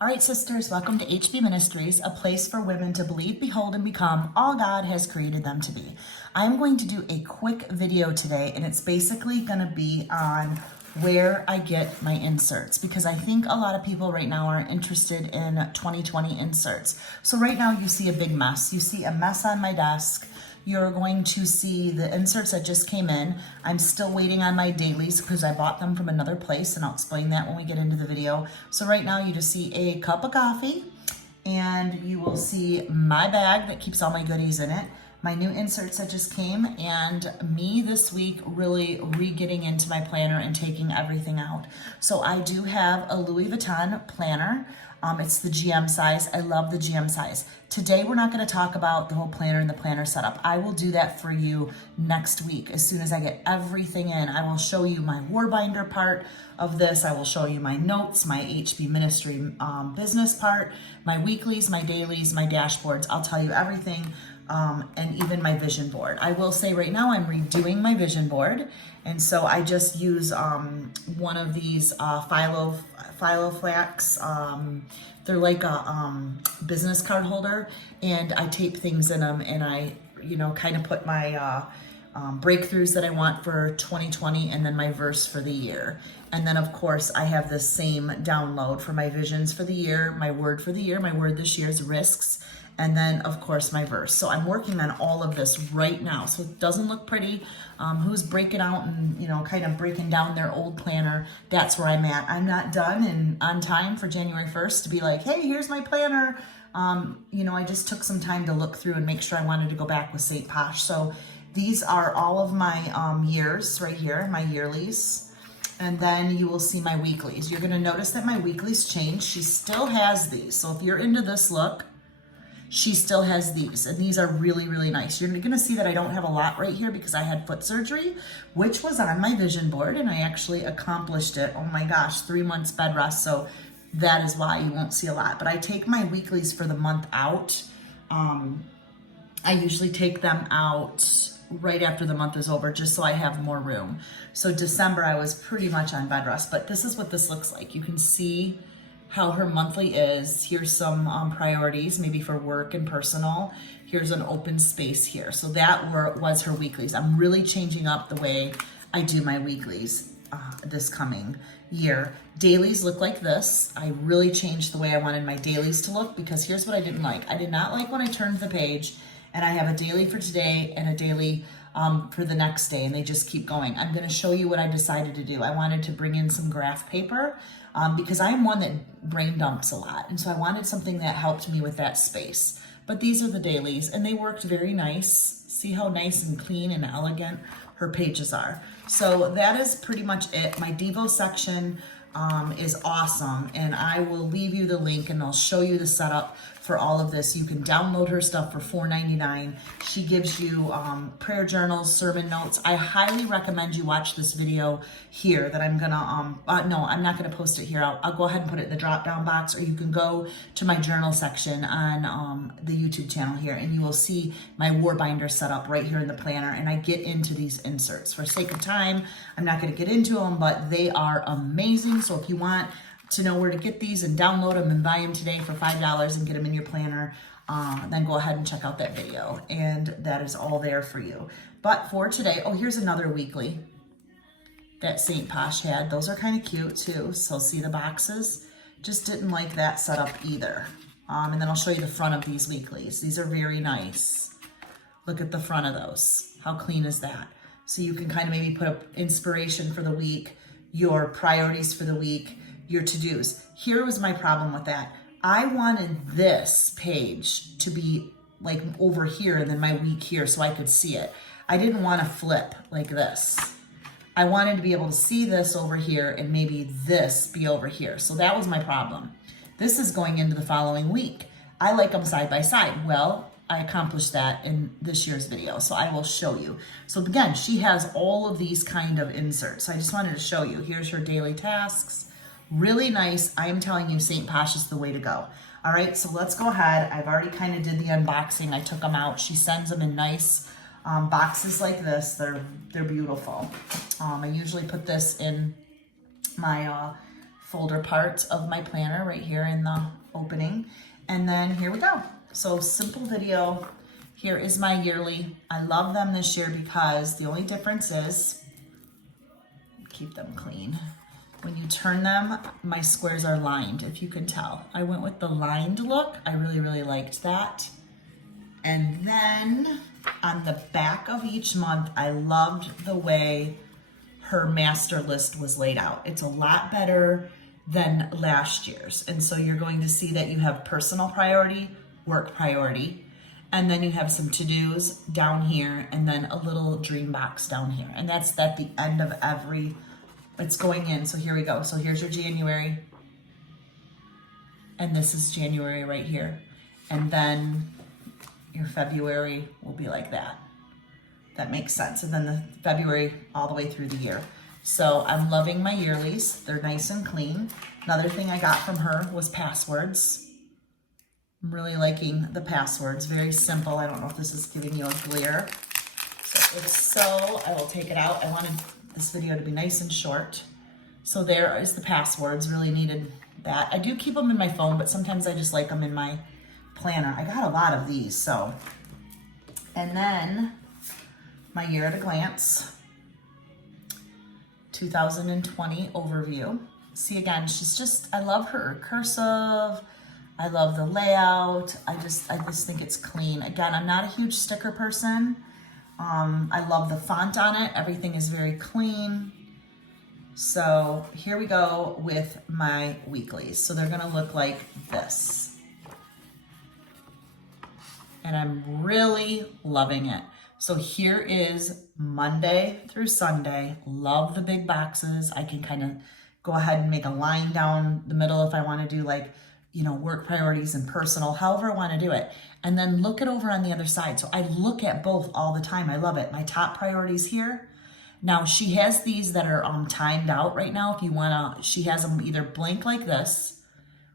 All right, sisters, welcome to HB Ministries, a place for women to believe, behold, and become all God has created them to be. I'm going to do a quick video today, and it's basically going to be on where I get my inserts, because I think a lot of people right now are interested in 2020 inserts. So right now you see a big mess. You see a mess on my desk. You're going to see the inserts that just came in. I'm still waiting on my dailies because I bought them from another place, and I'll explain that when we get into the video. So right now you just see a cup of coffee, and you will see my bag that keeps all my goodies in it, my new inserts that just came, and me this week really re-getting into my planner and taking everything out. So I do have a Louis Vuitton planner. It's the GM size. I love the GM size. Today, we're not going to talk about the whole planner and the planner setup. I will do that for you next week. As soon as I get everything in, I will show you my war binder part of this. I will show you my notes, my HB Ministry business part, my weeklies, my dailies, my dashboards. I'll tell you everything, and even my vision board. I will say right now I'm redoing my vision board. And so I just use one of these Flax. They're like a business card holder, and I tape things in them, and I, kind of put my breakthroughs that I want for 2020, and then my verse for the year. And then of course I have the same download for my visions for the year, my word for the year. My word this year is risks. And then of course my verse. So I'm working on all of this right now. So it doesn't look pretty. Who's breaking out and, kind of breaking down their old planner, that's where I'm at. I'm not done and on time for January 1st to be like, hey, here's my planner. I just took some time to look through and make sure I wanted to go back with St. Posh. So these are all of my years right here, my yearlies. And then you will see my weeklies. You're gonna notice that my weeklies changed. She still has these. So if you're into this look, she still has these, and these are really, really nice. You're gonna see that I don't have a lot right here because I had foot surgery, which was on my vision board, and I actually accomplished it. Oh my gosh, 3 months bed rest, so that is why you won't see a lot. But I take my weeklies for the month out. I usually take them out right after the month is over, just so I have more room. So December, I was pretty much on bed rest, but this is what this looks like. You can see how her monthly is. Here's some priorities, maybe for work and personal. Here's an open space here. So that was her weeklies. I'm really changing up the way I do my weeklies this coming year. Dailies look like this. I really changed the way I wanted my dailies to look, because here's what I didn't like. I did not like when I turned the page and I have a daily for today and a daily for the next day, and they just keep going. I'm gonna show you what I decided to do. I wanted to bring in some graph paper because I am one that brain dumps a lot. And so I wanted something that helped me with that space. But these are the dailies, and they worked very nice. See how nice and clean and elegant her pages are. So that is pretty much it. My Devo section is awesome, and I will leave you the link, and I'll show you the setup for all of this. You can download her stuff for $4.99. She gives you prayer journals, sermon notes. I highly recommend you watch this video here that I'm gonna, no, I'm not gonna post it here. I'll go ahead and put it in the drop down box, or you can go to my journal section on the YouTube channel here, and you will see my war binder set up right here in the planner, and I get into these inserts. For sake of time, I'm not gonna get into them, but they are amazing. So if you want to know where to get these and download them and buy them today for $5 and get them in your planner, then go ahead and check out that video, and that is all there for you. But for today, oh, here's another weekly that St. Posh had. Those are kind of cute too. So see the boxes? Just didn't like that setup either. And then I'll show you the front of these weeklies. These are very nice. Look at the front of those. How clean is that? So you can kind of maybe put up inspiration for the week, your priorities for the week, your to-dos. Here was my problem with that. I wanted this page to be like over here and then my week here so I could see it. I didn't want to flip like this. I wanted to be able to see this over here and maybe this be over here. So that was my problem. This is going into the following week. I like them side by side. Well, I accomplished that in this year's video, so I will show you. So again, she has all of these kind of inserts. So I just wanted to show you. Here's her daily tasks. Really nice. I am telling you, St. Posh is the way to go. All right, so let's go ahead. I've already kind of did the unboxing. I took them out. She sends them in nice boxes like this. They're beautiful. I usually put this in my folder part of my planner right here in the opening. And then here we go. So simple video. Here is my yearly. I love them this year because the only difference is, keep them clean. When you turn them, my squares are lined, if you can tell. I went with the lined look. I really, really liked that. And then on the back of each month, I loved the way her master list was laid out. It's a lot better than last year's. And so you're going to see that you have personal priority, work priority, and then you have some to-dos down here, and then a little dream box down here. And that's at the end of every, it's going in. So here we go. So here's your January. And this is January right here. And then your February will be like that. That makes sense. And then the February all the way through the year. So I'm loving my yearlies. They're nice and clean. Another thing I got from her was passwords. I'm really liking the passwords. Very simple. I don't know if this is giving you a glare. So if so, I will take it out. I wanted this video to be nice and short. So there is the passwords. Really needed that. I do keep them in my phone, but sometimes I just like them in my planner. I got a lot of these, so. And then my year at a glance, 2020 overview. See, again, she's just, I love her cursive. I love the layout. I just think it's clean. Again, I'm not a huge sticker person. I love the font on it. Everything is very clean. So here we go with my weeklies. So they're gonna look like this. And I'm really loving it. So here is Monday through Sunday. Love the big boxes. I can kind of go ahead and make a line down the middle if I want to do like, you know, work priorities and personal, however I want to do it. And then look it over on the other side. So I look at both all the time. I love it. My top priorities here. Now she has these that are timed out right now. If you want to, she has them either blank like this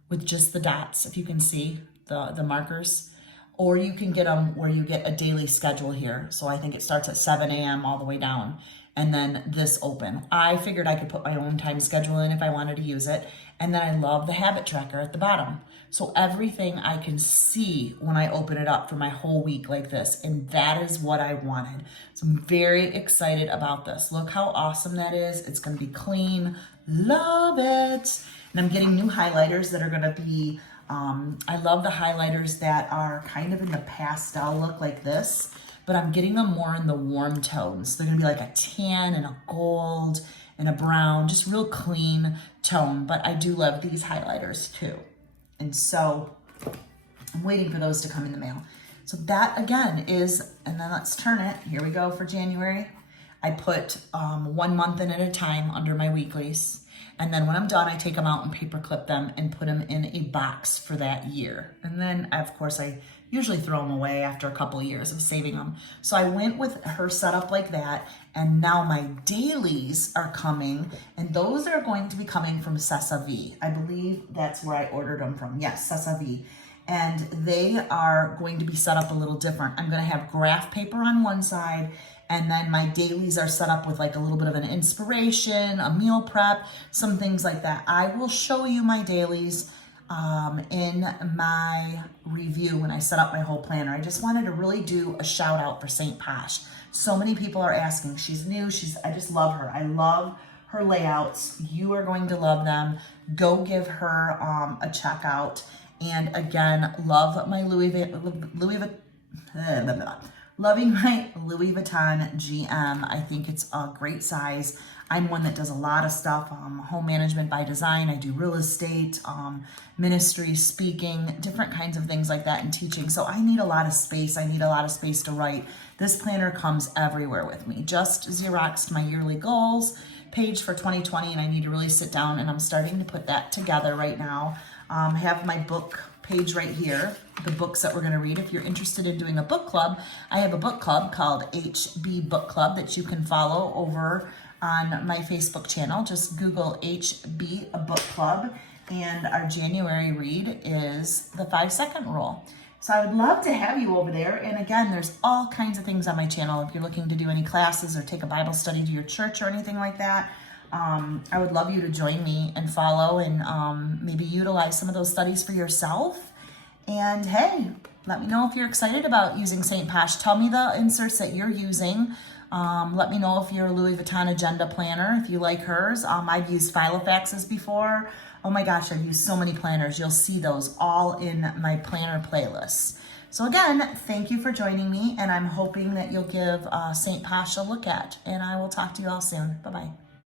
with just the dots, if you can see the markers, or you can get them where you get a daily schedule here. So I think it starts at 7 a.m. all the way down, and then this open. I figured I could put my own time schedule in if I wanted to use it. And then I love the habit tracker at the bottom. So everything I can see when I open it up for my whole week like this. And that is what I wanted. So I'm very excited about this. Look how awesome that is. It's gonna be clean, love it. And I'm getting new highlighters that are gonna be, I love the highlighters that are kind of in the pastel look like this, but I'm getting them more in the warm tones. They're gonna be like a tan and a gold and a brown, just real clean tone. But I do love these highlighters too. And so I'm waiting for those to come in the mail. So that again is, and then let's turn it. Here we go for January. I put 1 month in at a time under my weeklies. And then when I'm done, I take them out and paper clip them and put them in a box for that year. And then, of course, I usually throw them away after a couple of years of saving them. So I went with her setup like that. And now my dailies are coming. And those are going to be coming from Cessa V. I believe that's where I ordered them from. Yes, Cessa V. And they are going to be set up a little different. I'm going to have graph paper on one side, and then my dailies are set up with like a little bit of an inspiration, a meal prep, some things like that. I will show you my dailies in my review when I set up my whole planner. I just wanted to really do a shout out for St. Posh. So many people are asking. She's new. I just love her. I love her layouts. You are going to love them. Go give her a check out. And again, love my loving my Louis Vuitton GM. I think it's a great size. I'm one that does a lot of stuff, home management by design. I do real estate, ministry, speaking, different kinds of things like that, and teaching. So I need a lot of space. I need a lot of space to write. This planner comes everywhere with me. Just Xeroxed my yearly goals page for 2020, and I need to really sit down, and I'm starting to put that together right now. Have my book page right here, the books that we're going to read. If you're interested in doing a book club, I have a book club called HB Book Club that you can follow over on my Facebook channel. Just Google HB Book Club, and our January read is the 5-second rule. So I would love to have you over there. And again, there's all kinds of things on my channel. If you're looking to do any classes or take a Bible study to your church or anything like that, I would love you to join me and follow and maybe utilize some of those studies for yourself. And hey, let me know if you're excited about using St. Pash. Tell me the inserts that you're using. Let me know if you're a Louis Vuitton agenda planner, if you like hers. I've used Filofaxes before. Oh my gosh, I've used so many planners. You'll see those all in my planner playlist. So again, thank you for joining me, and I'm hoping that you'll give St. Pash a look at, and I will talk to you all soon. Bye-bye.